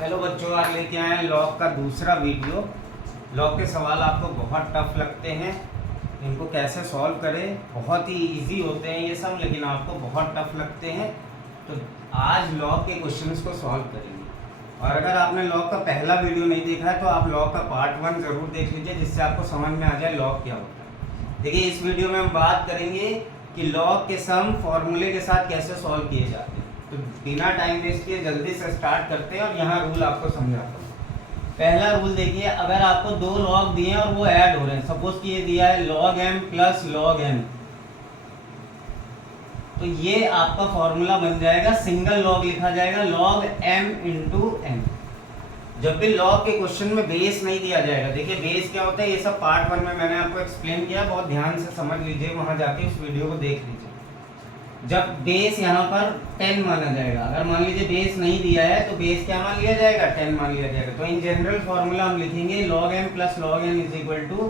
Hello बच्चों, आज लेके आए हैं लॉग का दूसरा वीडियो। लॉग के सवाल आपको बहुत टफ लगते हैं, इनको कैसे सॉल्व करें। बहुत ही इजी होते हैं ये सब, लेकिन आपको बहुत टफ लगते हैं। तो आज लॉग के क्वेश्चंस को सॉल्व करेंगे। और अगर आपने लॉग का पहला वीडियो नहीं देखा है तो आप लॉग का पार्ट 1 ज़रूर देख लीजिए, जिससे आपको समझ में आ जाए लॉग क्या होता है। देखिए, इस वीडियो में हम बात करेंगे कि लॉग के सम फॉर्मूले के साथ कैसे सॉल्व किए जाते हैं। तो बिना टाइम वेस्ट किए जल्दी से स्टार्ट करते हैं और यहाँ रूल आपको समझाता हूँ। पहला रूल देखिए, अगर आपको दो लॉग दिए हैं और वो ऐड हो रहे हैं, सपोज कि ये दिया है log m plus log n, तो ये आपका फॉर्मूला बन जाएगा, सिंगल लॉग लिखा जाएगा log m इंटू n। जब भी लॉग के क्वेश्चन में बेस नहीं दिया जाएगा, देखिए बेस क्या होता है, ये सब पार्ट 1 में मैंने आपको एक्सप्लेन किया, बहुत ध्यान से समझ लीजिए, वहां जाके उस वीडियो को देख लीजिए। जब बेस यहाँ पर 10 माना जाएगा, अगर मान लीजिए बेस नहीं दिया है तो बेस क्या मान लिया जाएगा, 10 मान लिया जाएगा। तो इन जनरल फॉर्मूला हम लिखेंगे log m plus log n is equal to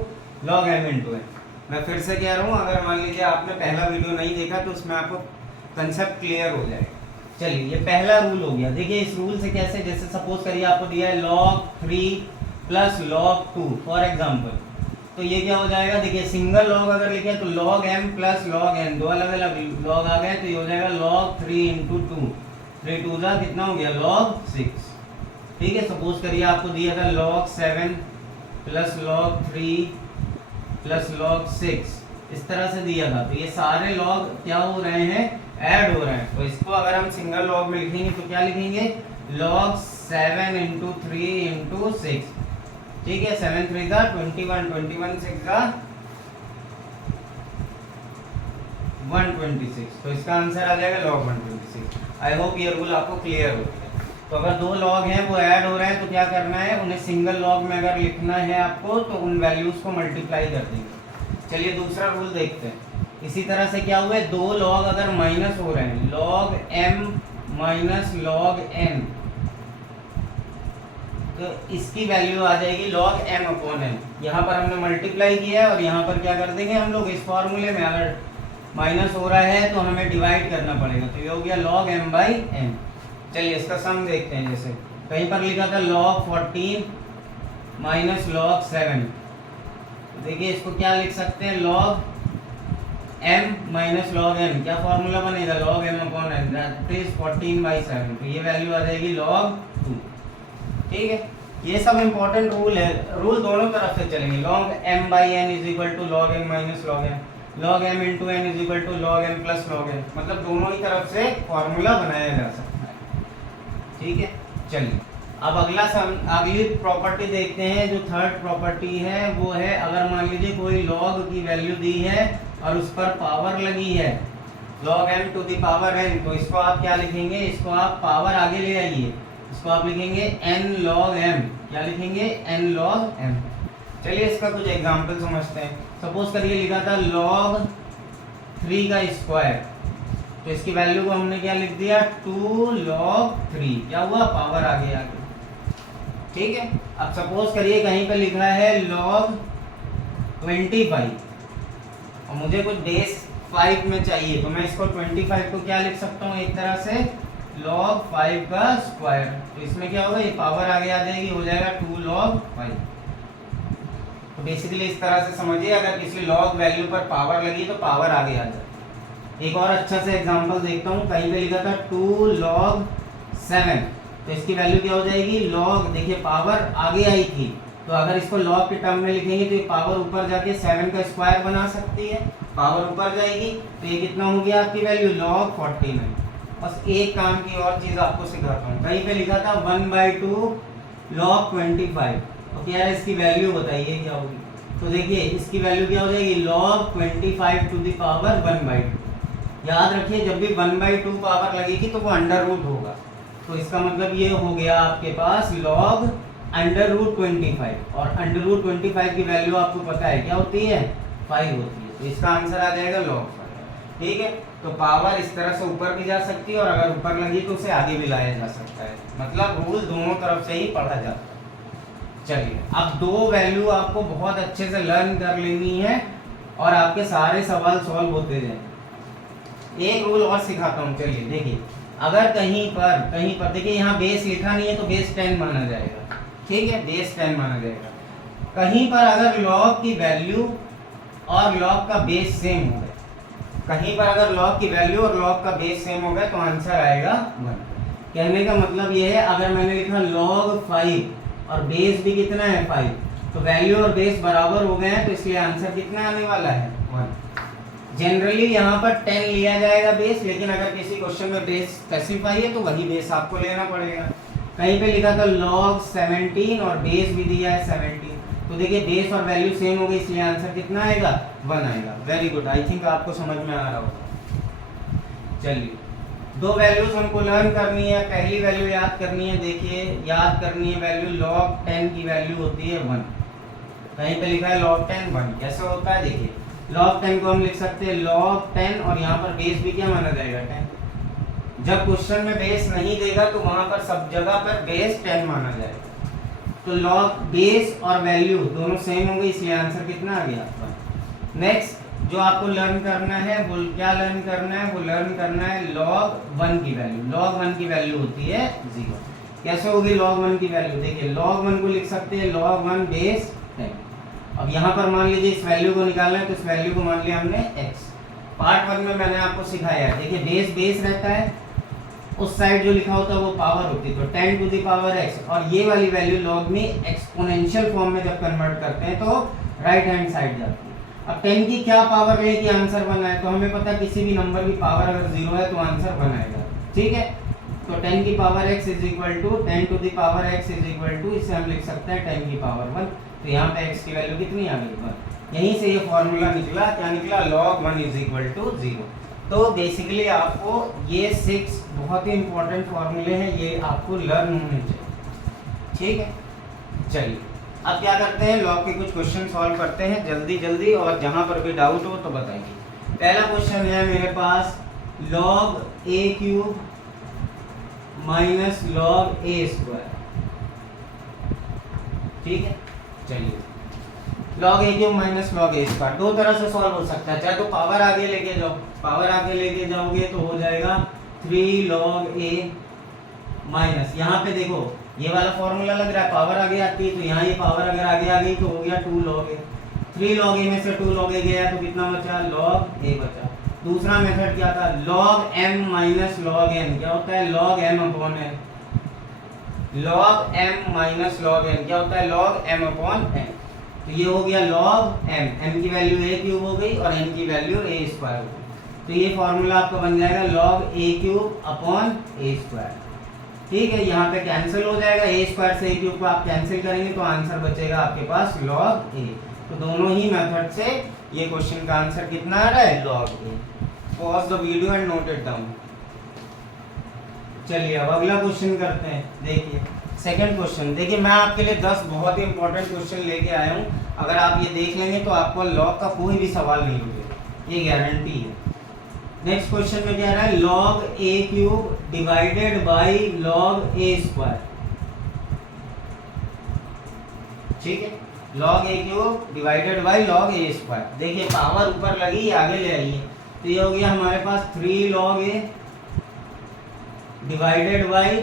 log m into n। मैं फिर से कह रहा हूँ, अगर मान लीजिए आपने पहला वीडियो नहीं देखा तो उसमें आपको कंसेप्ट क्लियर हो जाएगा। चलिए, ये पहला रूल हो गया। देखिए इस रूल से कैसे, जैसे सपोज करिए आपको दिया है log 3 plus log 2 for example, तो ये क्या हो जाएगा, देखिए सिंगल लॉग अगर लिखे तो log m plus log n, दो अलग अलग लॉग आ गए तो ये हो जाएगा log 3 इंटू 2, 3 2 जा कितना हो गया log 6। ठीक है, सपोज करिए आपको दिया था log 7 plus log 3 plus log 6, इस तरह से दिया था। तो ये सारे लॉग क्या हो रहे हैं, ऐड हो रहे हैं। तो इसको अगर हम सिंगल लॉग में लिखेंगे तो क्या लिखेंगे, log 7 इंटू 3 इंटू 6। ठीक है, 7 3 जा 21, 21 6 जा 126। तो इसका आंसर आ जाएगा log 126। आई होप ये रूल आपको क्लियर हो गया। तो अगर दो लॉग हैं वो ऐड हो रहे हैं तो क्या करना है, उन्हें सिंगल लॉग में अगर लिखना है आपको तो उन वैल्यूज को मल्टीप्लाई कर देंगे। चलिए दूसरा रूल देखते हैं। इसी तरह से क्या हुआ है, दो लॉग अगर माइनस हो रहे हैं, log m minus log n, तो इसकी वैल्यू आ जाएगी log m अपॉन n। यहाँ पर हमने मल्टीप्लाई किया है और यहाँ पर क्या कर देंगे हम लोग, इस फॉर्मूले में अगर माइनस हो रहा है तो हमें डिवाइड करना पड़ेगा, तो ये हो गया log m बाई n। चलिए इसका सम देखते हैं। जैसे कहीं पर लिखा था log 14 माइनस log 7, तो देखिए इसको क्या लिख सकते हैं, log m minus log n, क्या फॉर्मूला बनेगा, log m upon n, that is 14 by 7। तो ये वैल्यू आ जाएगी log 2। ठीक है, ये सब इंपॉर्टेंट रूल है, रूल दोनों तरफ से चलेंगे। log m by n is equal to log m minus log m, log m into n is equal to log m plus log n, मतलब दोनों ही तरफ से फॉर्मूला बनाया जा सकता है। ठीक है, चलिए अब अगली प्रॉपर्टी देखते हैं। जो थर्ड प्रॉपर्टी है वो है, अगर मान लीजिए कोई log की वैल्यू दी है और उस पर पावर लगी है log m to the power n, तो इसको आप क्या लिखेंगे, इसको आप पावर आगे ले आइए, इसको आप लिखेंगे n log m। क्या लिखेंगे, n log m। चलिए इसका कुछ एग्जांपल समझते हैं। सपोज करिए लिखा था log 3 का स्क्वायर, तो इसकी वैल्यू को हमने क्या लिख दिया, 2 log 3, क्या हुआ, पावर आगे आ गई। ठीक है, अब सपोज करिए कहीं पे लिखा है log 25 और मुझे कुछ बेस 5 में चाहिए, तो मैं इसको 25 को क्या लिख सकता हूँ, एक तरह से log 5 का स्क्वायर। तो इसमें क्या होगा, ये पावर आगे आ जाएगी, हो जाएगा 2 log 5। तो बेसिकली इस तरह से समझिए, अगर किसी log वैल्यू पर पावर लगी तो पावर आगे आ जाए। एक और अच्छा से एग्जांपल देखता हूँ, कहीं पे लिखा था 2 log 7, तो इसकी वैल्यू क्या हो जाएगी, log, देखिए पावर आगे आई थी, तो अगर इसको log के टर्म में लिखेंगे तो ये पावर ऊपर जाके 7 का स्क्वायर बना सकती है, पावर ऊपर जाएगी, तो ये कितना हो गया आपकी वैल्यू, log 49। बस एक काम की और चीज आपको सिखाता हूँ, कहीं पे लिखा था 1/2 log 25, तो क्या है इसकी वैल्यू बताइए क्या होगी। तो देखिए इसकी वैल्यू क्या हो जाएगी, log 25 टू द पावर 1/2। याद रखिए जब भी 1/2 पावर लगेगी तो वो अंडर रूट होगा, तो इसका मतलब ये हो गया आपके पास log अंडर रूट 25, और अंडर रूट 25 की वैल्यू आपको पता है क्या होती है, 5 होती है। तो इसका आंसर आ जाएगा log 5। ठीक है, तो पावर इस तरह से ऊपर भी जा सकती है और अगर ऊपर लगी तो उसे आगे भी लाया जा सकता है, मतलब रूल दोनों तरफ से ही पढ़ा जाता है। चलिए अब दो वैल्यू आपको बहुत अच्छे से लर्न कर लेनी है और आपके सारे सवाल सॉल्व होते जाए। एक रूल और सिखाता हूँ, चलिए देखिए, अगर कहीं पर देखिए यहाँ बेस लिखा नहीं है तो बेस 10 माना जाएगा, ठीक है, बेस 10 माना जाएगा। कहीं पर अगर लॉग की वैल्यू और लॉग का बेस सेम हो गए, कहीं पर अगर लॉग की वैल्यू और लॉग का बेस सेम हो गया तो आंसर आएगा 1। कहने का मतलब ये है, अगर मैंने लिखा log 5 और बेस भी कितना है 5, तो वैल्यू और बेस बराबर हो गए हैं, तो इसलिए आंसर कितना आने वाला है 1। जनरली यहाँ पर 10 लिया जाएगा बेस, लेकिन अगर किसी क्वेश्चन में बेस स्पेसिफाई है तो वही बेस आपको लेना पड़ेगा। कहीं पे लिखा था log 17 और बेस भी दिया है 17, तो देखिए बेस और वैल्यू सेम हो गई, इसलिए आंसर कितना आएगा 1 आएगा। वेरी गुड, आई थिंक आपको समझ में आ रहा होगा। चलिए, दो वैल्यूज हमको लर्न करनी है। पहली वैल्यू याद करनी है, देखिए याद करनी है वैल्यू, log 10 की वैल्यू होती है 1। कहीं पे लिखा है log 10 1, कैसे होता है देखिए, log 10 को हम लिख सकते हैं log 10 और यहाँ पर बेस भी क्या माना जाएगा 10। जब क्वेश्चन में बेस नहीं देगा तो वहां पर सब जगह पर बेस 10 माना जाएगा। तो log बेस और वैल्यू दोनों सेम होंगे, इसलिए आंसर कितना आ गया 1। नेक्स्ट जो आपको लर्न करना है वो क्या लर्न करना है, वो लर्न करना है log 1 की वैल्यू। log 1 की वैल्यू होती है 0। कैसे होगी log 1 की वैल्यू, देखिए log 1 को लिख सकते हैं log 1 बेस 10। अब यहाँ पर मान लीजिए इस वैल्यू को निकालना है, तो इस वैल्यू को मान लिया हमने x। पार्ट 1 में मैंने आपको सिखाया है, देखिए बेस बेस रहता है, उस साइड जो लिखा होता है वो पावर होती है, तो 10 टू द पावर x, और ये वाली वैल्यू log में एक्सपोनेंशियल फॉर्म में जब कन्वर्ट करते हैं तो राइट हैंड साइड जाती है। अब 10 की क्या पावर लेके आंसर बना है, तो हमें पता है किसी भी नंबर की पावर अगर 0 है तो आंसर बनाएगा, ठीक है। तो 10 की power x is equal to 10 to the power x is equal to, इसे हम लिख सकते हैं 10 की पावर 1। तो यहाँ पे x की वैल्यू कितनी आ गई 1। यहीं से ये फॉर्मूला निकला, क्या निकला, log 1 इज इक्वल टू 0। तो बेसिकली आपको ये 6 बहुत ही इंपॉर्टेंट फॉर्मूले हैं, ये आपको लर्न होने चाहिए, ठीक है। चलिए अब क्या करते हैं, लॉग के कुछ क्वेश्चन सॉल्व करते हैं जल्दी जल्दी, और जहां पर भी डाउट हो तो बताइए। पहला क्वेश्चन है मेरे पास log a cube minus log a square, ठीक है। चलिए log a cube minus log a square दो तरह से सॉल्व हो सकता है, चाहे तो पावर आगे लेके जाओ, पावर आगे लेके जाओगे तो हो जाएगा 3 log a माइनस, यहाँ पे देखो ये वाला फॉर्मूला लग रहा है, पावर आगे आती है, तो यहाँ ये पावर अगर आगे आ गई तो हो गया 2 log a। 3 log a में से 2 log a गया तो कितना बचा, log a बचा। दूसरा मेथड क्या था, log m minus log n, क्या होता है log m upon n। log m minus log n क्या होता है, log m अपॉन n। तो ये हो गया log m, m की वैल्यू a क्यूब हो गई और n की वैल्यू a स्क्वायर हो गई। तो ये फॉर्मूला आपका बन जाएगा log a cube upon a square, ठीक है। यहाँ पे कैंसिल हो जाएगा, a स्क्वायर से a क्यूब को आप कैंसिल करेंगे तो आंसर बचेगा आपके पास log a। तो दोनों ही मेथड से ये क्वेश्चन का आंसर कितना आ रहा है, log a। Pause the video and note it down. चलिए अब अगला क्वेश्चन करते हैं। देखिए सेकंड क्वेश्चन, देखिए मैं आपके लिए 10 बहुत ही इंपॉर्टेंट क्वेश्चन लेके आया हूँ, अगर आप ये देख लेंगे तो आपको लॉग का कोई भी सवाल नहीं होगा, ये गारंटी है। नेक्स्ट क्वेश्चन में क्या रहा है, log a cube divided by log a square, ठीक है। log a cube divided by log a square, देखिए पावर ऊपर लगी आगे ले आइए, तो ये हो गया हमारे पास 3 log a divided by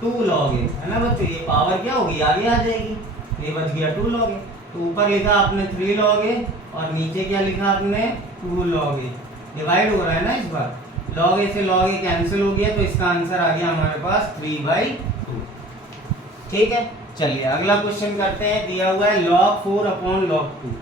2 log a, है ना बच्चों। ये पावर क्या होगी, आगे आ जाएगी, ये बच गया 2 log a। तो ऊपर लिखा आपने 3 log a और नीचे क्या लिखा आपने 2 log a, डिवाइड हो रहा है ना इस बार, log a से log a कैंसिल हो गया, तो इसका आंसर आ गया हमारे पास 3/2, ठीक है। चलिए अगला क्वेश्चन करते हैं, दिया हुआ है log 4 अपॉन log 2।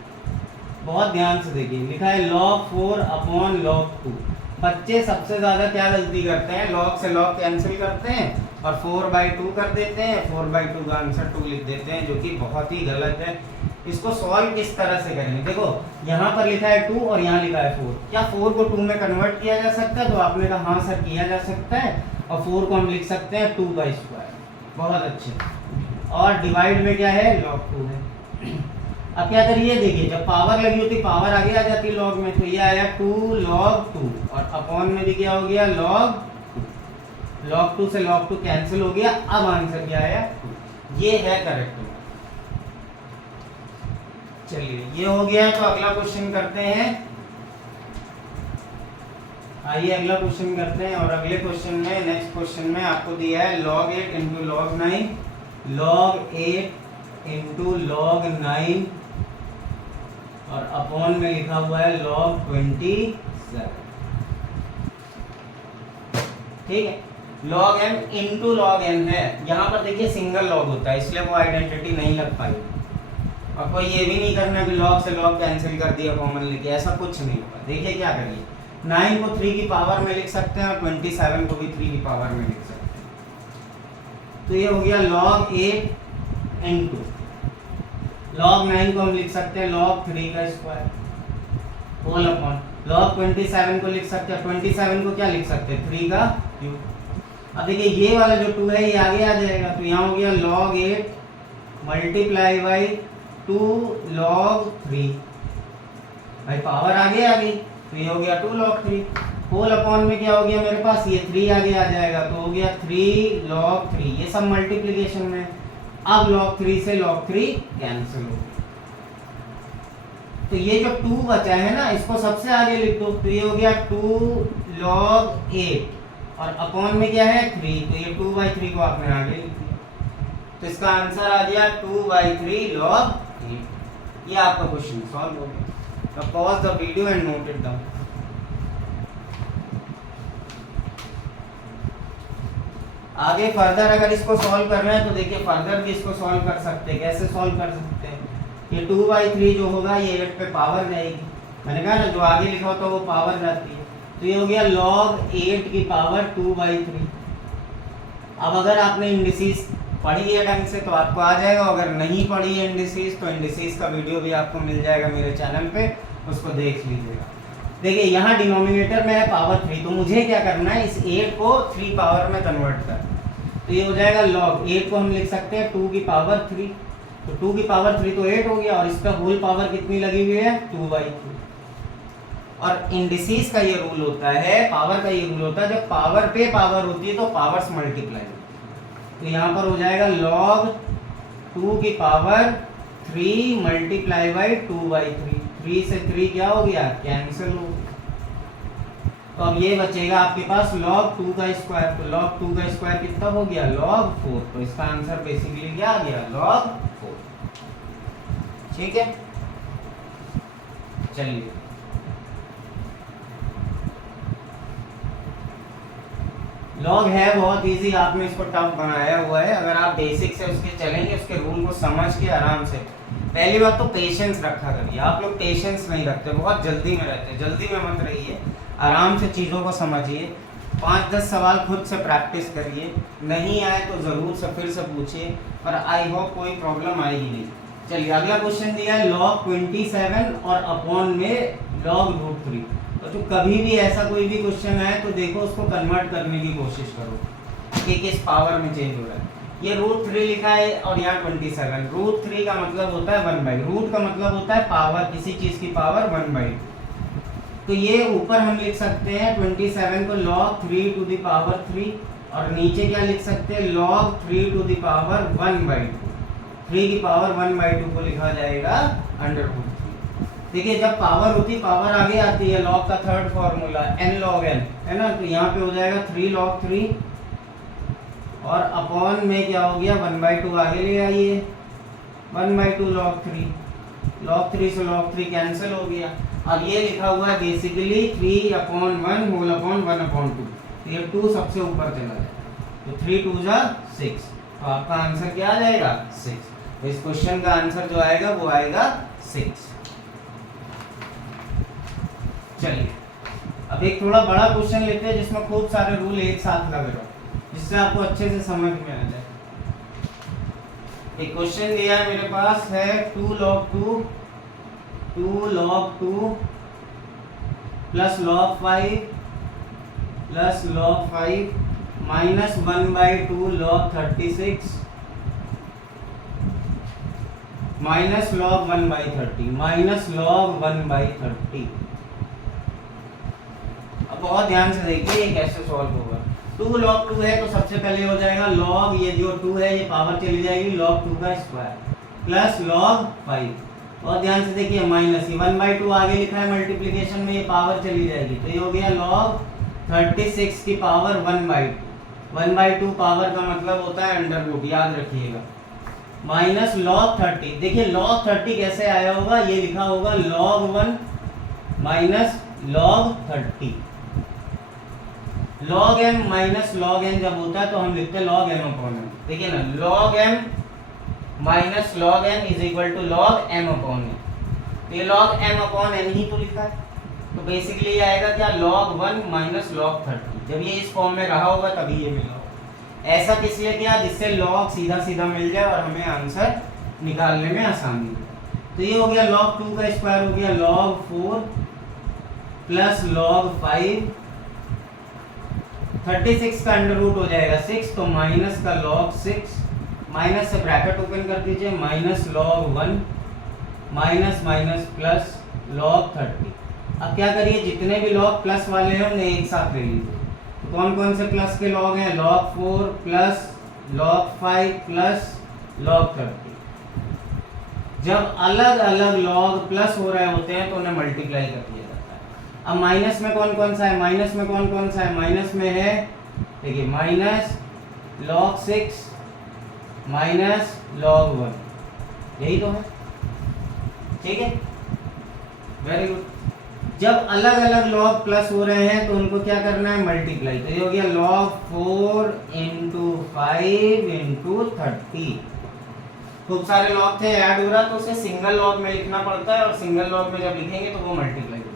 बहुत ध्यान से देखिए, लिखा है log 4 अपॉन log 2। बच्चे सबसे ज्यादा क्या गलती करते हैं, log से log कैंसिल करते हैं और 4/2 कर देते हैं, 4/2 का आंसर 2 लिख देते हैं, जो कि बहुत ही गलत है। इसको सॉल्व किस तरह से करेंगे, देखो यहाँ पर लिखा है 2 और यहाँ लिखा है 4, क्या 4 को 2 में कन्वर्ट किया जा सकता है, तो आपने कहा हाँ सर किया जा सकता है, और 4 को हम लिख सकते हैं 2/2, बहुत अच्छे। और डिवाइड में क्या है, log 2 है। अब क्या करिए, देखिए जब पावर लगी होती पावर आगे आ जाती है log में, तो ये आया 2 log 2 और अपॉन में भी क्या हो गया log 2, log 2 से log 2 कैंसिल हो गया, अब आंसर क्या आया 2, ये है करेक्ट। चलिए ये हो गया, तो अगला क्वेश्चन करते हैं। आइए अगला क्वेश्चन करते हैं। और अगले क्वेश्चन में, नेक्स्ट क्वेश्चन में आपको दिया है log 8 into log 9, log 8 into log 9 और अपॉन में लिखा हुआ है log 27। ठीक है, log m into log n है। यहाँ पर देखिए सिंगल log होता है, इसलिए वो आइडेंटिटी नहीं लग पाई। और कोई ये भी नहीं करना कि log से log कैंसिल कर दिया कॉमन लेके, ऐसा कुछ नहीं होगा। देखिए क्या करिए, 9 को 3 की पावर में लिख सकते हैं और 27 को भी 3 की पावर में लिख सकते हैं। तो ये हो गया log 8 इंटू log 9 को हम लिख सकते हैं log 3 का स्क्वायर होल अपॉन log 27 को लिख सकते हैं, 27 को क्या लिख सकते हैं, 3 का क्यूब। अब देखिए ये वाला जो 2 है ये आगे आ जाएगा, तो यहाँ हो गया log 8 मल्टीप्लाई बाई 2 log 3, भाई पावर आगे आ गई, तो ये हो गया 2 log 3 होल अपॉन में क्या हो गया मेरे पास, ये 3 आगे आ जाएगा, तो हो गया 3 log 3। ये सब मल्टीप्लिकेशन में। अब log 3 से log 3 कैंसिल हो गया, तो ये जो 2 बचा है ना, इसको सबसे आगे लिख दो, तो ये हो गया 2 log 8 और अपॉन में क्या है 3, तो ये 2/3 को आपने आगे लिख दिया, तो इसका आंसर आ गया 2/3 log 8। ये आपका क्वेश्चन सॉल्व हो गया। Now pause the video and note it down. आगे फर्दर अगर इसको सॉल्व करना है तो देखिए फर्दर भी इसको सॉल्व कर सकते हैं। कैसे सॉल्व कर सकते हैं, ये 2/3 जो होगा ये 8 पे पावर जाएगी, मैंने कहा ना जो आगे लिखा होता है वो पावर जाती है, तो ये हो गया log 8 की पावर 2/3। अब अगर आपने इंडिसेस पढ़ी है ढंग से तो आपको आ जाएगा, अगर नहीं पढ़ी है इंडिसेस तो इंडिसेस का वीडियो भी आपको मिल जाएगा मेरे चैनल पे, उसको देख लीजिएगा। देखिए यहाँ डिनोमिनेटर में है पावर 3, तो मुझे क्या करना है, इस 8 को 3 पावर में कन्वर्ट करना, तो ये हो जाएगा log 8 को हम लिख सकते हैं 2 की पावर 3, तो 2 की पावर 3 तो 8 हो गया, और इसका होल पावर कितनी लगी हुई है 2/3। और इंडिसेस का ये रूल होता है, पावर का ये रूल होता है, जब पावर पे पावर होती है तो पावर्स मल्टीप्लाई, तो यहाँ पर हो जाएगा log 2 की पावर 3 मल्टीप्लाई बाई 2/3। 3 से 3 क्या हो गया, कैंसिल हो गया, तो अब ये बचेगा आपके पास log 2 का स्क्वायर, तो log 2 का स्क्वायर कितना हो गया log 4, तो इसका आंसर बेसिकली क्या आ गया log 4। ठीक है, चलिए लॉग है बहुत इजी, आपने इसको टफ बनाया हुआ है। अगर आप बेसिक से उसके चलेंगे, उसके रूल को समझ के आराम से, पहली बात तो पेशेंस रखा करिए। आप लोग पेशेंस नहीं रखते, बहुत जल्दी में रहते हैं, जल्दी में मत रहिए, आराम से चीज़ों को समझिए। 5-10 सवाल खुद से प्रैक्टिस करिए, नहीं आए तो ज़रूर से फिर से पूछिए, पर आई होप कोई प्रॉब्लम आएगी नहीं। चलिए अगला क्वेश्चन दिया है log 27 और अपॉन में log √3। तो जो कभी भी ऐसा कोई भी क्वेश्चन है तो देखो उसको कन्वर्ट करने की कोशिश करो कि किस पावर में चेंज हो रहा है। ये √3 लिखा है और यहाँ 27। √3 का मतलब होता है 1/, रूट का मतलब होता है पावर, किसी चीज़ की पावर 1/2। तो ये ऊपर हम लिख सकते हैं 27 को log 3 टू द पावर 3, और नीचे क्या लिख सकते हैं log 3 टू द पावर 1/2। 3 की पावर 1/2 को लिखा जाएगा √3। देखिए जब पावर होती, पावर आगे आती है, log का third formula n log n है ना, तो यहाँ पे हो जाएगा 3 log 3 और अपॉन में क्या हो गया 1/2 आगे ले आइए, 1/2 log 3, log 3 से log 3 कैंसिल हो गया। अब ये लिखा हुआ है बेसिकली 3/1 होल अपॉन 1/2, तो ये 2 सबसे ऊपर चला जाए, तो 3 2 जा 6, तो आपका आंसर क्या आ जाएगा 6। तो इस क्वेश्चन का आंसर जो आएगा वो आएगा 6। चलिए अब एक थोड़ा बड़ा क्वेश्चन लेते हैं जिसमें खूब सारे रूल एक साथ लग रहे हो, जिससे आपको अच्छे से समझ में आ जाए। एक क्वेश्चन दिया है मेरे पास है 2 log 2 plus log 5 plus log 5 minus 1/2 log 36 minus log 1/30 minus log 1/30। अब बहुत ध्यान से देखिए ये कैसे सॉल्व होगा। 2 log 2 है तो सबसे पहले हो जाएगा log, ये जो 2 है ये पावर चली जाएगी log 2 का स्क्वायर प्लस log 5, और ध्यान से देखिए माइनस 1/2 आगे लिखा है मल्टीप्लिकेशन में, ये पावर चली जाएगी, तो ये हो गया log 36 की पावर 1/2। 1/2 पावर का मतलब होता है अंडर रूट, याद रखिएगा। Minus log 30। देखिए log 30 कैसे आया होगा, ये लिखा होगा log 1 minus log 30। log m minus log n जब होता है तो हम लिखते हैं log m अपॉन n। देखिए ना, log m minus log n is equal to log m upon n। तो ये log m अपॉन n ही तो लिखा है, तो बेसिकली ये आएगा क्या, log 1 माइनस log 30। जब ये इस फॉर्म में रहा होगा तभी ये मिला होगा। ऐसा किस लिए किया, जिससे log सीधा सीधा मिल जाए और हमें आंसर निकालने में आसानी हो। तो ये हो गया log 2 का स्क्वायर हो गया log 4 प्लस log 5। 36 का अंडर रूट हो जाएगा 6, तो माइनस का log 6, माइनस से ब्रैकेट ओपन कर दीजिए, minus log 1 minus minus plus log 30। अब क्या करिए, जितने भी log प्लस वाले हैं उन्हें एक साथ ले लीजिए। तो कौन कौन से प्लस के log हैं, log 4 plus log 5 plus log 30। जब अलग अलग log प्लस हो रहे होते हैं तो उन्हें मल्टीप्लाई कर दिया जाता है। अब माइनस में कौन कौन सा है, माइनस में कौन कौन सा है, माइनस में है, देखिए माइनस log 6 माइनस log 1, यही तो है, ठीक है, वेरी गुड। जब अलग अलग log प्लस हो रहे हैं तो उनको क्या करना है, मल्टीप्लाई। तो ये हो गया log 4 इंटू 5 इंटू 30। खूब सारे log थे, ऐड हो रहा तो उसे सिंगल log में लिखना पड़ता है, और सिंगल log में जब लिखेंगे तो वो मल्टीप्लाई होगा।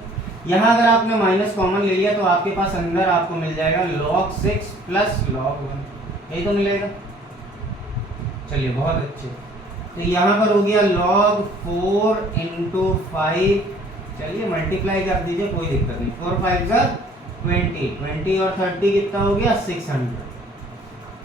यहाँ अगर आपने माइनस कॉमन ले लिया तो आपके पास अंदर आपको मिल जाएगा log 6 प्लस log 1, यही तो मिलेगा। चलिए बहुत अच्छे। तो यहाँ पर हो गया log 4 इंटू 5, चलिए मल्टीप्लाई कर दीजिए, कोई दिक्कत नहीं। 4 5 जा 20, 20 और 30 कितना हो गया, 600।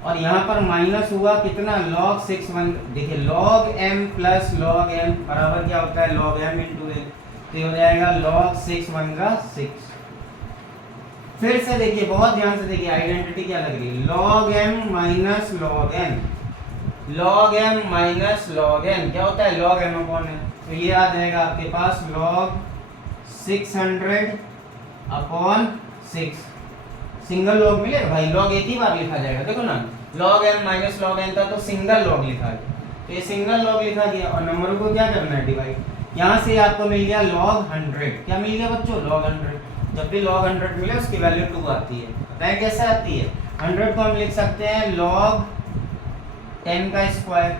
और यहाँ पर माइनस हुआ कितना, log 6 1। देखिए log m plus log m बराबर क्या होता है, log m इंटू n। तो ये हो जाएगा log 6 1 जा 6। फिर से देखिए, बहुत ध्यान से देखिए, आइडेंटिटी क्या लग रही है, log m minus log n। log m minus log n क्या होता है, log m अपॉन n। तो ये आ जाएगा आपके पास log 600 अपॉन 6। सिंगल log मिलेगा भाई, log एक ही बार लिखा जाएगा। देखो ना, log m minus log n था तो सिंगल log लिखा गया, तो ये सिंगल log लिखा गया। और नंबरों को क्या करना है, डिवाइड। यहाँ से आपको मिल गया log 100। क्या मिल गया बच्चों, log 100। जब भी log 100 मिले उसकी वैल्यू 2 आती है। पता है कैसे आती है, 100 को हम लिख सकते हैं log 10 का स्क्वायर,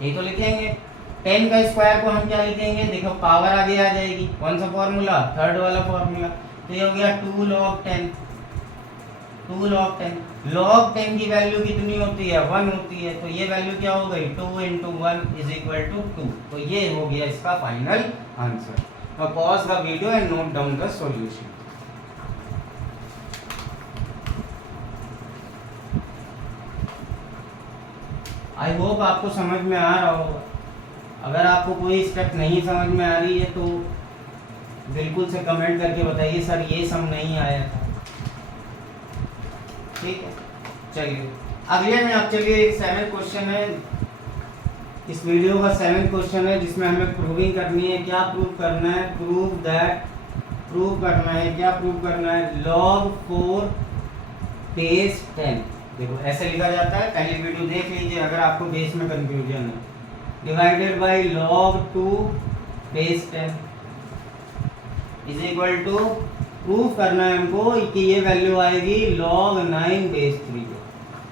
यही तो लिखेंगे। 10 का स्क्वायर को हम क्या लिखेंगे, देखो पावर आगे आ जाएगी, कौन सा फॉर्मूला, थर्ड वाला फॉर्मूला। तो ये हो गया 2 log 10, 2 log 10। log 10 की वैल्यू कितनी होती है, 1 होती है, तो ये वैल्यू क्या हो गई, 2 इंटू 1 इज इक्वल टू 2। तो ये हो गया इसका final answer. Now pause the video and note down the solution. I hope आपको समझ में आ रहा होगा। अगर आपको कोई स्टेप नहीं समझ में आ रही है तो बिल्कुल से कमेंट करके बताइए, सर ये सम नहीं आया था। ठीक है, चलिए अगले में आप चलिए, एक 7th क्वेश्चन है, इस वीडियो का 7th क्वेश्चन है जिसमें हमें प्रूविंग करनी है। क्या प्रूव करना है, प्रूव करना है, क्या प्रूव करना है, log 4 बेस 10। देखो ऐसे लिखा जाता है, पहली वीडियो देख लीजिए अगर आपको बेस में कंफ्यूजन है। Divided by log 2 base 10 is equal to, prove करना है हमको कि ये वैल्यू आएगी log 9 बेस 3।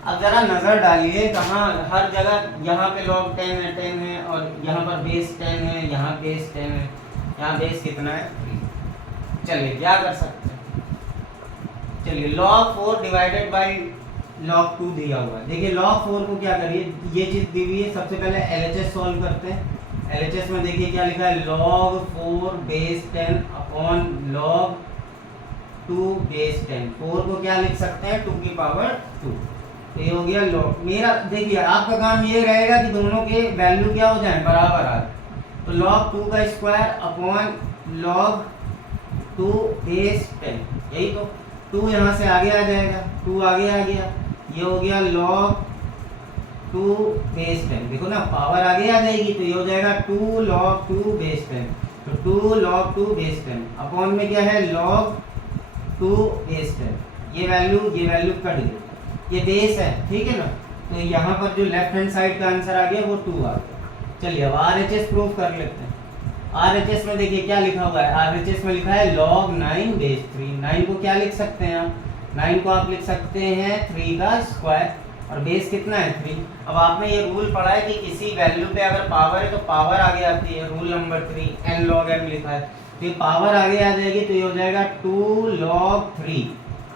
अब जरा नजर डालिए, कहाँ हर जगह यहाँ पे log 10 है, 10 है, और यहाँ पर बेस 10 है, यहाँ बेस 10 है, यहाँ बेस कितना है 3। चलिए क्या कर सकते हैं, चलिए log 4 डिवाइडेड बाय log 2 दिया हुआ है। देखिए log 4 को क्या करिए, ये चीज दी हुई है, सबसे पहले LHS सॉल्व करते हैं। LHS में देखिए क्या लिखा है, log 4 base 10 upon log 2 base 10। 4 को क्या लिख सकते हैं, 2 की पावर 2। तो ये हो गया log, मेरा देखिए आपका काम ये रहेगा कि दोनों के वैल्यू क्या हो जाए, बराबर आ जाए। तो log 2 का स्क्वायर अपॉन log 2 बेस 10, यही तो 2 यहाँ से आगे आ जाएगा, 2 आगे आ गया, ये हो गया log 2 बेस 10। देखो ना पावर आगे आ जाएगी, तो ये हो जाएगा 2 log 2 बेस 10। तो 2 log 2 बेस 10 अपॉन में क्या है, log 2 बेस 10। ये वैल्यू कट गई, ये बेस है, ठीक है ना। तो यहाँ पर जो लेफ्ट हैंड साइड का आंसर आ गया वो 2 आ गया। चलिए अब RHS प्रूव कर लेते हैं। RHS में देखिए क्या लिखा हुआ है, RHS में लिखा है log 9 बेस 3। 9 को क्या लिख सकते हैं आप, 9 को आप लिख सकते हैं 3 का स्क्वायर, और बेस कितना है 3। अब आपने ये रूल पढ़ा है कि किसी वैल्यू पे अगर पावर है तो पावर आगे आती है, rule number 3 n log m लिखा है, तो ये पावर आगे आ जाएगी, तो ये हो जाएगा 2 log 3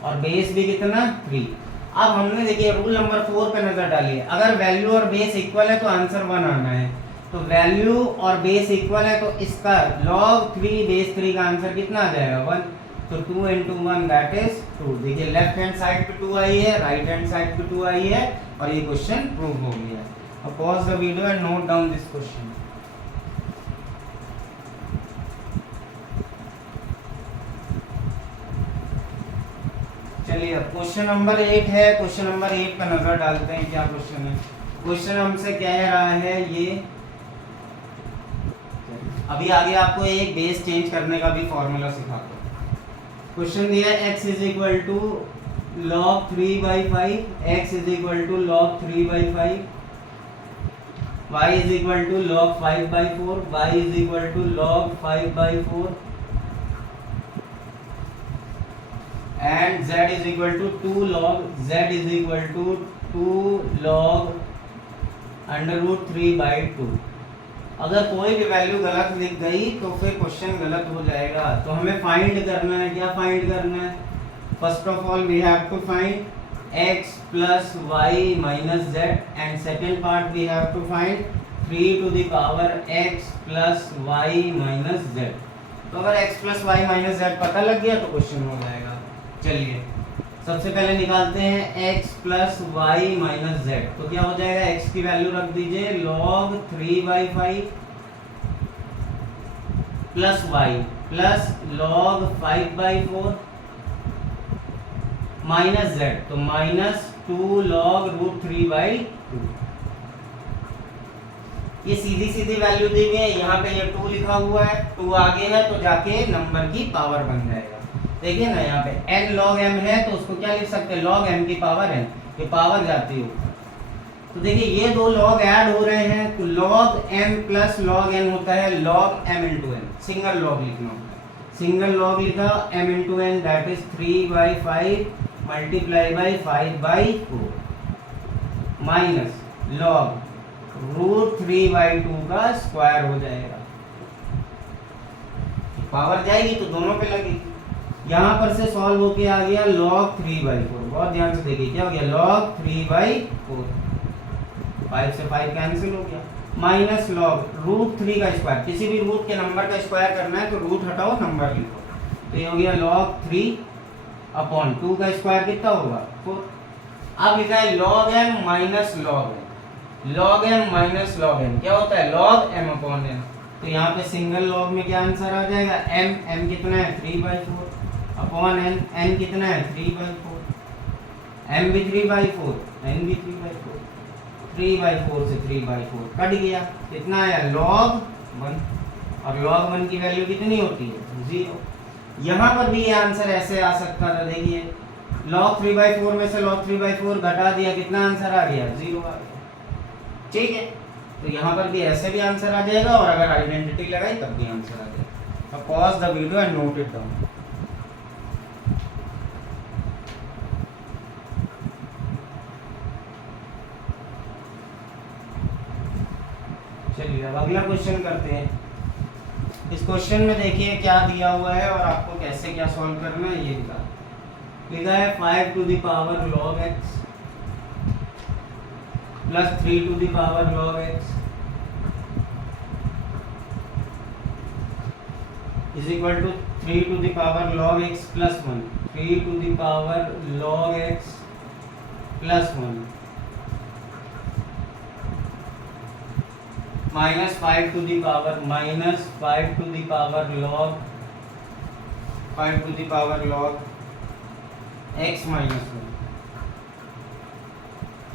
और बेस भी कितना 3। अब हमने देखिए रूल नंबर 4 पे नजर डाली है, अगर वैल्यू और बेस इक्वल है तो आंसर 1 आना है, तो वैल्यू और बेस इक्वल है तो इसका log 3 बेस 3 का आंसर कितना आ जाएगा 1, तो 2 into 1 दैट इज 2। देखिए लेफ्ट हैंड साइड पे 2 आई है, राइट हैंड साइड पे 2 आई है, और ये क्वेश्चन प्रूव हो गया है। अब pause the video and note down this question. चलिए अब क्वेश्चन नंबर 8 है, क्वेश्चन नंबर 8 पे नजर डालते हैं क्या क्वेश्चन है। क्वेश्चन हमसे कह रहा है ये, अभी आगे आपको एक बेस चेंज करने का भी फॉर्मूला सिखाता हूँ। क्वेश्चन दिया है x is equal to log 3/5, x is equal to log 3/5, y is equal to log 5/4, y is equal to log 5/4, and z is equal to 2 log, z is equal to 2 log under root 3/2। अगर कोई भी value गलत लिख गई तो फिर question गलत हो जाएगा। तो हमें फाइंड करना है, क्या फाइंड करना है, first of all we have to find x plus Y minus Z, and second part we have to find 3 to the power x plus Y minus Z. तो अगर x plus Y minus Z पता लग गया तो question हो जाएगा। चलिए सबसे पहले निकालते हैं x plus Y minus Z, तो क्या हो जाएगा, x की वैल्यू रख दीजिए log 3/5 plus y plus log 5/4 minus z, तो माइनस 2 log रूट 3/2। ये सीधी सीधी वैल्यू दी हुई है, यहाँ पे ये 2 लिखा हुआ है, 2 आगे है तो जाके नंबर की पावर बन जाएगा। देखिए ना यहाँ पे n log m है तो उसको क्या लिख सकते हैं, log m की पावर n, ये पावर जाती है ऊपर। तो देखिए ये दो log ऐड हो रहे हैं, तो log m plus log n होता है log m into n, single log लिखना होता है। सिंगल log लिखा m into n that is 3/5 multiply by 5/4 minus log root 3/2 का स्क्वायर हो जाएगा। पावर जाएगी तो दोनों पे लगेगी। यहाँ पर से सॉल्व होके आ गया log 3/4, बहुत ध्यान से देखिए क्या हो गया log 3/4, 5 से 5 कैंसिल हो गया, माइनस log रूट 3 का स्क्वायर, किसी भी रूट के नंबर का स्क्वायर करना है तो रूट हटाओ नंबर लिखो, तो ये हो गया log 3/2 का स्क्वायर कितना होगा 4। अब लिखा है log m minus log n, log m minus log n क्या होता है log m अपॉन n, तो यहाँ पे सिंगल log में क्या आंसर आ जाएगा, m कितना है 3/4 अपॉन n कितना है 3/4, m भी 3/4, n भी 3/4, 3/4 से 3/4 कट गया, कितना आया log 1, और log 1 की वैल्यू कितनी होती है 0। यहाँ पर भी ये आंसर ऐसे आ सकता था, देखिए log 3/4 में से log 3/4 घटा दिया, कितना आंसर आ गया 0 आ गया, ठीक है। तो यहाँ पर भी ऐसे भी आंसर आ जाएगा, और अगर आइडेंटिटी लगाई तब भी आंसर आ जाएगा। अब pause the video and note it down. चलिए अब अगला क्वेश्चन करते हैं। इस क्वेश्चन में देखिए क्या दिया हुआ है और आपको कैसे क्या सॉल्व करना है ये लिखा है 5 to the power log x plus 3 to the power log x is equal to 3 to the power log x plus 1, 3 to the power log x plus 1 minus 5 to the power minus 5 to the power log 5 to the power log x minus 1।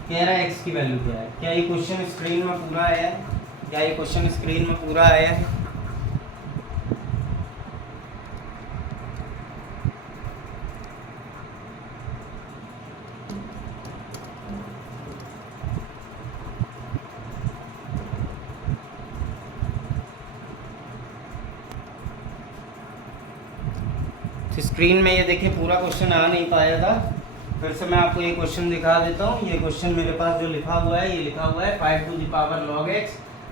कह रहा है x की value क्या है, क्या ये question screen में पूरा आया है, क्या ये क्वेश्चन स्क्रीन में पूरा आया है। स्क्रीन में ये देखिए पूरा क्वेश्चन आ नहीं पाया था, फिर से मैं आपको ये क्वेश्चन दिखा देता हूँ। ये क्वेश्चन मेरे पास जो लिखा हुआ है, ये लिखा हुआ है 5 to the power log x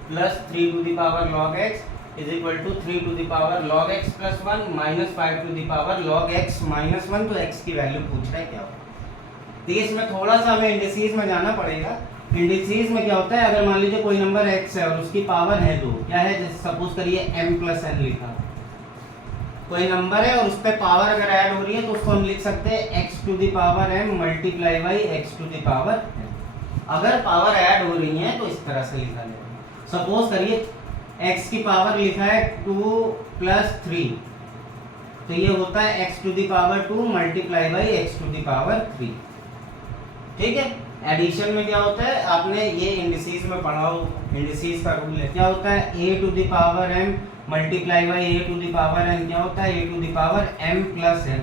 plus 3 to the power log x is equal to 3 to the power log x plus 1 minus 5 to the power log x minus 1। तो x की वैल्यू पूछ रहा है क्या होगा। तो इसमें थोड़ा सा हमें इंडिसेस में जाना पड़ेगा। इंडिसेस में क्या होता है, अगर मान लीजिए कोई नंबर x है और उसकी पावर है 2, क्या है, जैसे सपोज करिए m प्लस n लिखा, कोई नंबर है और उस पर पावर अगर ऐड हो रही है तो उसको हम लिख सकते हैं x to the power m multiply by x to the power n। अगर पावर ऐड हो रही है तो इस तरह से लिखा जाएगा। सपोज करिए x की पावर लिखा है 2 प्लस 3, तो ये होता है x to the power 2 multiply by x to the power 3। ठीक है। एडिशन में क्या होता है, आपने ये इंडिसेस में पढ़ा हो, इंडिसेस का रूल है, क्या होता है a to the power m multiply by a to the power n, क्या होता है a to the power m plus n।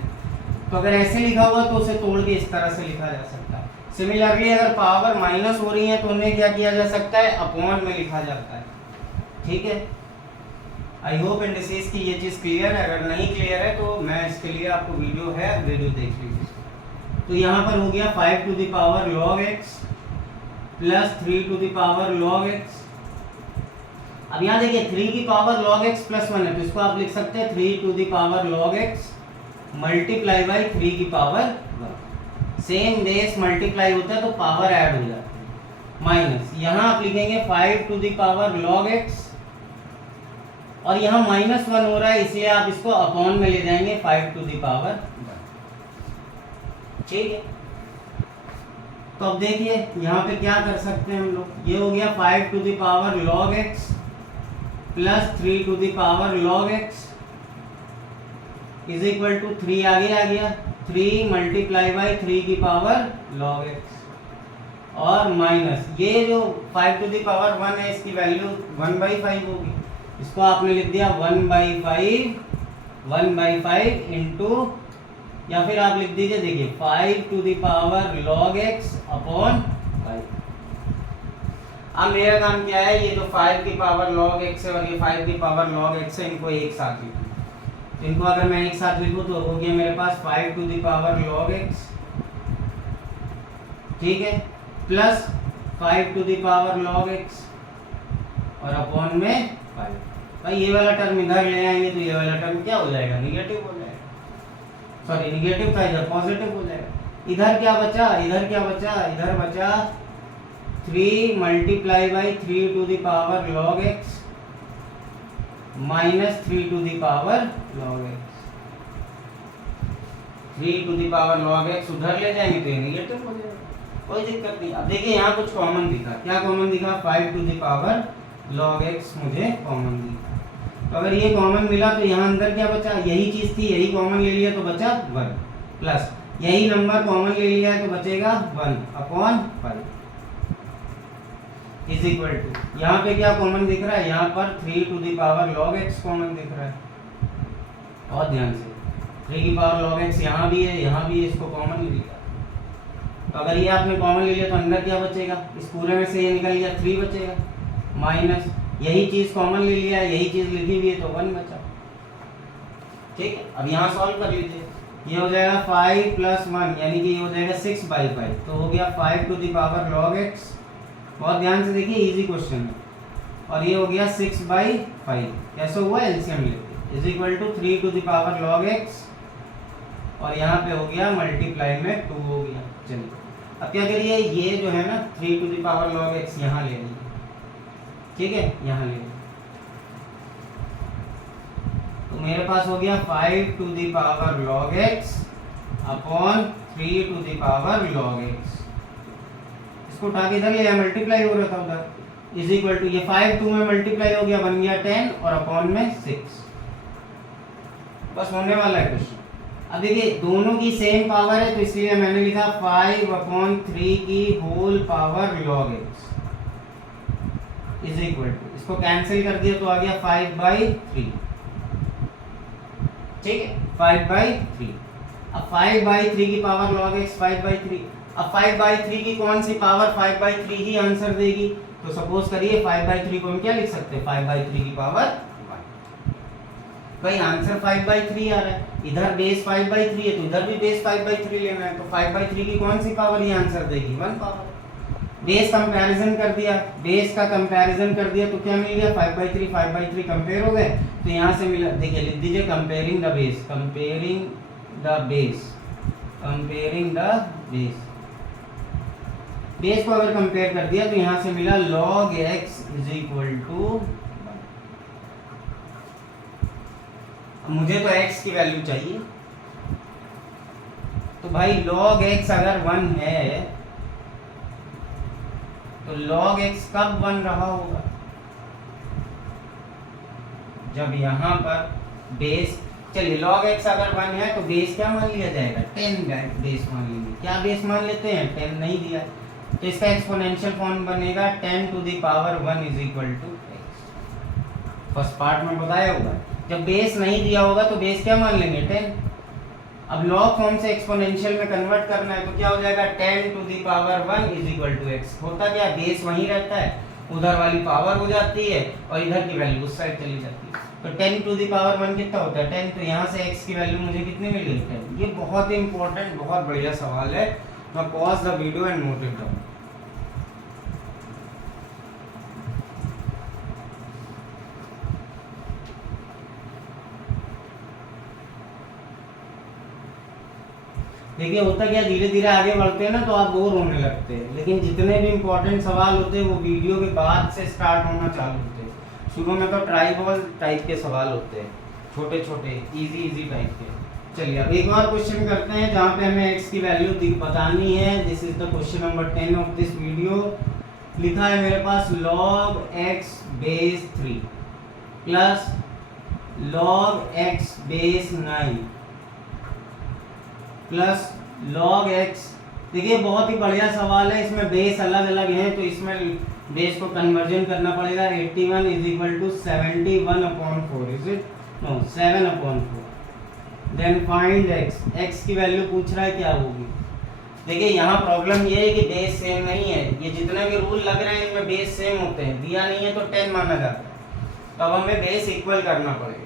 तो अगर ऐसे लिखा हुआ तो उसे तोड़ के इस तरह से लिखा जा सकता है। सिमिलरली अगर पावर माइनस हो रही है तो उन्हें क्या किया जा सकता है, अपॉन में लिखा जाता है। ठीक है। आई होप इंडिसेस की ये चीज़ क्लियर है। अगर नहीं क्लियर है तो मैं इसके लिए आपको वीडियो है, वीडियो देख लीजिए। तो यहाँ पर हो गया 5 to the power log x plus 3 to the power log x। अब यहाँ देखिए 3 की पावर log x प्लस 1 है, तो इसको आप लिख सकते हैं 3 to the power log x multiply by 3 की पावर 1। सेम बेस मल्टीप्लाई होता है तो पावर ऐड हो जाती है। माइनस यहाँ आप लिखेंगे 5 to the power log x, और यहाँ माइनस 1 हो रहा है इसलिए आप इसको अपॉन में ले जाएंगे 5 टू द पावर 1। ठीक है। तो अब देखिए यहाँ पे क्या कर सकते हैं हम लोग, ये हो गया 5 to the power log x plus 3 to the power log x is equal to 3 आगे आ गया 3 मल्टीप्लाई बाई 3 की पावर log x, और माइनस ये जो 5 टू द पावर 1 है इसकी वैल्यू 1/5 होगी, इसको आपने लिख दिया 1/5 इंटू, या फिर आप लिख दीजिए, देखिए 5 to the power log x upon 5। अब मेरा काम क्या है, ये जो 5 की पावर log x है और ये 5 की पावर log x है, इनको एक साथ लिखूं। तो इनको अगर मैं एक साथ लिखूं तो हो गया मेरे पास 5 to the power log x, ठीक है, plus 5 to the power log x और अपॉन में 5। भाई ये वाला टर्म इधर ले आएंगे तो ये वाला टर्म क्या हो जाएगा, निगेटिव हो जाएगा। सॉरी निगेटिव था, इधर पॉजिटिव हो जाएगा। इधर क्या बचा, इधर बचा 3 multiply by 3 to the power log x minus 3 to the power log x। 3 to the power log x उधर ले जाएंगे तो ये निगेटिव हो जाएगा, कोई दिक्कत नहीं। अब देखिए यहाँ कुछ कॉमन दिखा, क्या कॉमन दिखा, 5 to the power log x मुझे कॉमन दिखा। तो अगर ये कॉमन मिला तो यहाँ अंदर क्या बचा, यही चीज थी, यही कॉमन ले लिया तो बचा 1, प्लस यही नंबर कॉमन ले लिया है तो बचेगा 1 अपॉन 5 इज इक्वल टू, यहाँ पे क्या कॉमन दिख रहा है, यहाँ पर 3 to the power log x common दिख रहा है। बहुत ध्यान से 3 की पावर log x यहाँ भी है, यहाँ भी है, इसको कॉमन ले लिया। तो अगर ये आपने कॉमन ले लिया तो अंदर क्या बचेगा, इस पूरे में से ये निकल गया 3 बचेगा, माइनस यही चीज कॉमन ले लिया है, यही चीज लिखी हुई है तो 1 बचा। ठीक है। अब यहाँ सॉल्व कर लीजिए, ये हो जाएगा 5 प्लस 1 यानी कि ये हो जाएगा 6/5, तो हो गया 5 to the power log x। बहुत ध्यान से देखिए, इजी क्वेश्चन है। और ये हो गया 6/5, कैसे हुआ, एलसीएम लेते, is equal to 3 to the power log x, और यहाँ पे हो गया मल्टीप्लाई में 2 हो गया। चलिए अब क्या करिए, ये जो है ना 3 to the power log x यहाँ ले लीजिए, ठीक है, यहाँ ले। तो मेरे पास हो गया 5 to the power log x upon 3 to the power log x। इसको उठा के इधर ले आया, मल्टीप्लाई हो रहा था उधर, इज इक्वल टू, ये 5 2 में मल्टीप्लाई हो गया, बन गया 10 और अपॉन में 6। बस होने वाला है क्वेश्चन। अब देखिए दोनों की सेम पावर है तो इसलिए मैंने लिखा 5 अपॉन 3 की whole power log x is equal to, इसको कैंसिल कर दिया तो आ गया 5/3। ठीक है, 5/3। अब 5/3 की पावर log x 5/3। अब 5/3 की कौन सी पावर 5/3 ही आंसर देगी, तो सपोज करिए 5/3 को हम क्या लिख सकते हैं, 5/3 की पावर 1। भाई आंसर 5/3 आ रहा है, इधर बेस 5/3 है तो इधर भी बेस 5/3 लेना है, तो 5/3 की कौन सी पावर ये आंसर देगी, 1 पावर। बेस कंपैरिजन कर दिया, बेस का कंपैरिजन कर दिया तो क्या मिल गया, 5/3 कंपेयर हो गए, तो यहाँ से मिला, देखिए लिख दीजिए comparing the base, comparing the base, comparing the base, base को अगर कंपेयर कर दिया तो यहाँ से मिला log x is equal to, मुझे तो x की वैल्यू चाहिए, तो भाई log x अगर 1 है तो log x कब 1 रहा होगा, जब यहाँ पर बेस, चलिए log x अगर 1 है तो बेस क्या मान लिया जाएगा, 10 बेस मान लेंगे, क्या बेस मान लेते हैं, 10 नहीं दिया, तो इसका एक्सपोनेंशियल फॉर्म बनेगा 10 to the power 1 is equal to x। First part में बताया होगा, जब बेस नहीं दिया होगा तो बेस क्या मान लेंगे, 10। अब लॉग फॉर्म से एक्सपोनेंशियल में कन्वर्ट करना है तो क्या हो जाएगा, 10 to the power 1 is equal to x। होता क्या, बेस वहीं रहता है, उधर वाली पावर हो जाती है और इधर की वैल्यू उस साइड चली जाती है, तो 10 टू द पावर 1 कितना होता है, 10, तो यहाँ से x की वैल्यू मुझे कितनी मिल गई, 10। ये बहुत ही इंपॉर्टेंट, बहुत बढ़िया सवाल है, मैं pause the video and note it down. देखिए होता क्या, धीरे धीरे आगे बढ़ते हैं ना तो आप बोर होने लगते हैं, लेकिन जितने भी इंपॉर्टेंट सवाल होते हैं वो वीडियो के बाद से स्टार्ट होना चालू होते हैं। शुरू में तो ट्राइबल टाइप के सवाल होते हैं, छोटे छोटे इजी टाइप के। चलिए अब एक और क्वेश्चन करते हैं जहाँ पे हमें x की वैल्यू बतानी है। This is the question number 10 of this video. लिखा है मेरे पास log x base 3 plus log x base 9 plus log x। देखिए बहुत ही बढ़िया सवाल है, इसमें बेस अलग अलग हैं तो इसमें बेस को कन्वर्जन करना पड़ेगा। 81 is equal to 71/4 is it, no 7/4। Then find x, x की वैल्यू पूछ रहा है क्या होगी। देखिए यहाँ प्रॉब्लम ये है कि बेस सेम नहीं है, ये जितने भी रूल लग रहे हैं इनमें बेस सेम होते हैं, दिया नहीं है तो 10 माना जाता है, तब हमें बेस इक्वल करना पड़ेगा।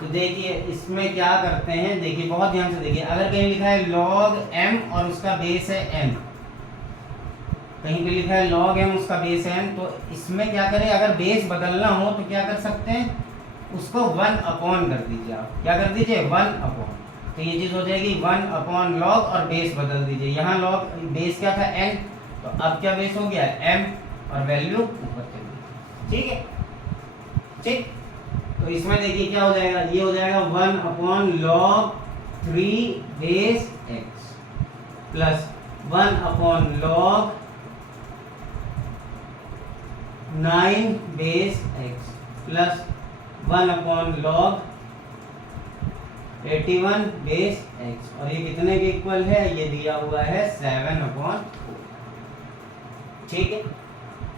तो देखिए इसमें क्या करते हैं, देखिए बहुत ध्यान से देखिए, अगर कहीं लिखा है log m और उसका बेस है n, कहीं पे लिखा है log m उसका बेस है n, तो इसमें क्या करें, अगर बेस बदलना हो तो क्या कर सकते हैं, उसको 1 कर दीजिए। आप क्या कर दीजिए 1, तो ये चीज हो जाएगी 1/log और बेस बदल दीजिए। यहाँ log बेस क्या था n, तो अब क्या बेस हो गया m और वैल्यू ऊपर चली, ठीक है ठीक। तो इसमें देखिए क्या हो जाएगा, ये हो जाएगा 1/log 3 base x plus 1/log 9 base x plus 1/log 81 base x, और ये कितने के इक्वल है, ये दिया हुआ है 7/4, ठीक है।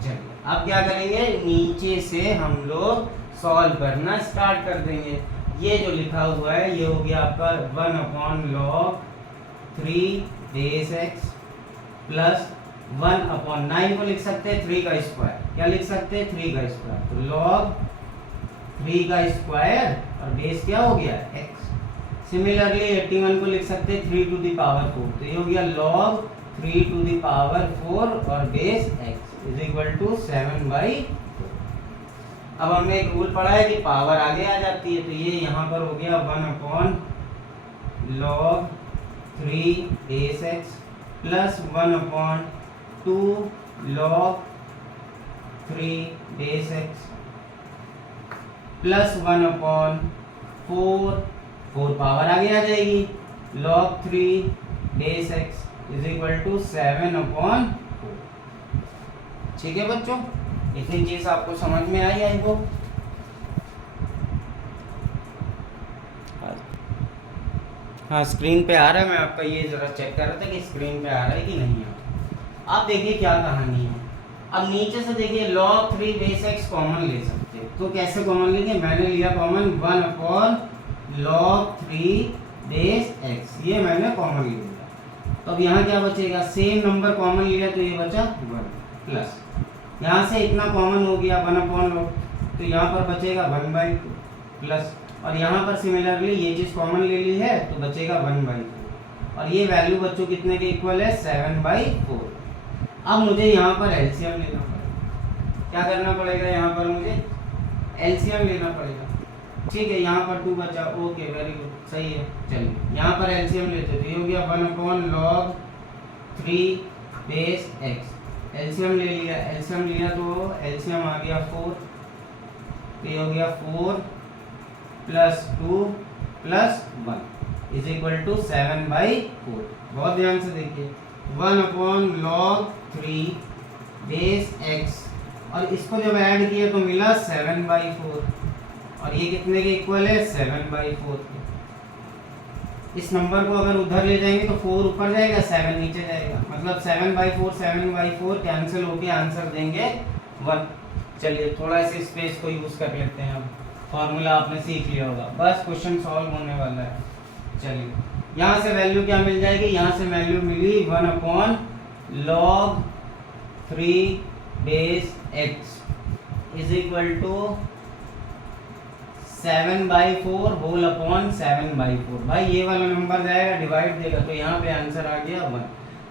चलिए अब क्या करेंगे, नीचे से हम लोग सॉल्व करना स्टार्ट कर देंगे। ये जो लिखा हुआ है ये हो गया आपका 1/log 3 बेस x प्लस 1/9 को लिख सकते हैं 3 का स्क्वायर, क्या लिख सकते हैं 3 का स्क्वायर, तो log 3 का स्क्वायर और बेस क्या हो गया x। सिमिलरली 81 को लिख सकते हैं 3 टू द पावर 4, तो ये हो गया log 3 टू द पावर 4 और base x is equal to 7/4। अब हमने एक रूल पढ़ा है कि पावर आगे आ जाती है, तो ये यहाँ पर हो गया 1/log 3 base x plus 1/2 log 3 base x plus 1/4, 4 power आगे आ जाएगी, log 3 base x is equal to 7/4। ठीक है बच्चों, इतनी चीज आपको समझ में आई वो। हाँ स्क्रीन पे आ रहा है, मैं आपका ये जरा चेक कर रहा था कि स्क्रीन पे आ रहा है कि नहीं है। आप देखिए क्या कहानी है। अब नीचे से देखिए log 3 बेस x कॉमन ले सकते हैं, तो कैसे कॉमन लेंगे, मैंने लिया कॉमन 1/log 3 बेस x, ये मैंने कॉमन ले लिया। तो अब यहाँ क्या बचेगा, सेम नंबर कॉमन लिया तो ये बचा 1 प्लस यहाँ से इतना कॉमन हो गया 1/log, तो यहाँ पर बचेगा 1/2 प्लस और यहाँ पर सिमिलरली ये चीज़ कॉमन ले ली है तो बचेगा 1/4 और ये वैल्यू बच्चों कितने के इक्वल है 7/4। अब मुझे यहाँ पर एलसीएम लेना पड़ेगा। क्या करना पड़ेगा यहाँ पर मुझे एलसीएम लेना पड़ेगा। ठीक है, यहाँ पर 2 बचा, ओके वेरी गुड, सही है। चलिए यहाँ पर एलसीएम लेते तो ये हो गया 1/log 3 बेस x। एलसीएम ले लिया, एलसीएम लिया तो एलसीएम आ गया 4, तो ये हो गया 4 + 2 + 1 इज इक्वल टू 7/4। बहुत ध्यान से देखिए 1/log 3 बेस x और इसको जब ऐड किया तो मिला 7/4 और ये कितने के इक्वल है 7/4 के। इस नंबर को अगर उधर ले जाएंगे तो 4 ऊपर जाएगा 7 नीचे जाएगा, मतलब 7/4 कैंसिल होके आंसर देंगे 1। चलिए थोड़ा इस स्पेस को यूज कर लेते हैं। अब फॉर्मूला आपने सीख लिया होगा, बस क्वेश्चन सॉल्व होने वाला है। चलिए यहाँ से वैल्यू क्या मिल जाएगी, यहाँ से वैल्यू मिली 1/log 3 base x is equal to 7/4 whole upon 7/4। भाई ये वाला नंबर जाएगा डिवाइड देगा तो यहाँ पे आंसर आ गया 1।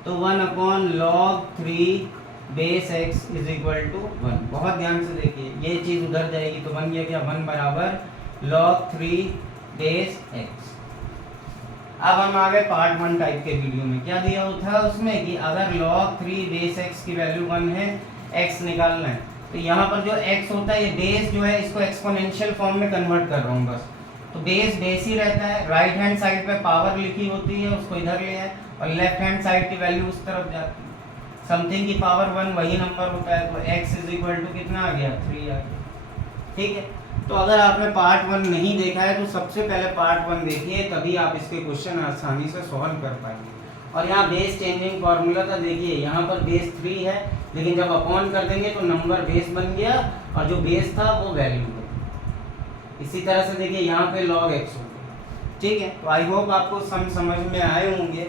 तो 1/log 3 base x is equal to 1। बहुत ध्यान से देखिए ये चीज़ उधर जाएगी तो बन गया क्या 1 = log 3 बेस x। अब हम आ गए पार्ट 1 टाइप के वीडियो में। क्या दिया था उसमें कि अगर log 3 बेस x की वैल्यू 1 है, x निकालना है, तो यहाँ पर जो x होता है ये बेस जो है इसको एक्सपोनेंशियल फॉर्म में कन्वर्ट कर रहा हूँ बस। तो बेस बेस ही रहता है, राइट हैंड साइड पे पावर लिखी होती है उसको इधर ले आए और लेफ्ट हैंड साइड की वैल्यू उस तरफ जाती है। समथिंग की पावर 1 वही नंबर होता है, तो x इज इक्वल टू कितना आ गया 3 आ गया। ठीक है, तो अगर आपने पार्ट 1 नहीं देखा है तो सबसे पहले पार्ट 1 देखिए, तभी आप इसके क्वेश्चन आसानी से सॉल्व कर पाएंगे। और यहाँ बेस चेंजिंग फार्मूला था, देखिए यहाँ पर बेस 3 है लेकिन जब अपॉन कर देंगे तो नंबर बेस बन गया और जो बेस था वो वैल्यू है। इसी तरह से देखिए यहाँ पे log x हो गया। ठीक है, तो आई होप आपको समझ में आए होंगे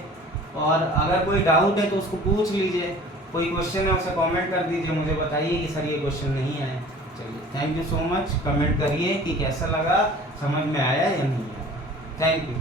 और अगर कोई डाउट है तो उसको पूछ लीजिए, कोई क्वेश्चन है उसे कमेंट कर दीजिए, मुझे बताइए कि सर ये क्वेश्चन नहीं आया। चलिए thank you so much, comment करिए कि कैसा लगा, समझ में आया या नहीं आया। Thank you.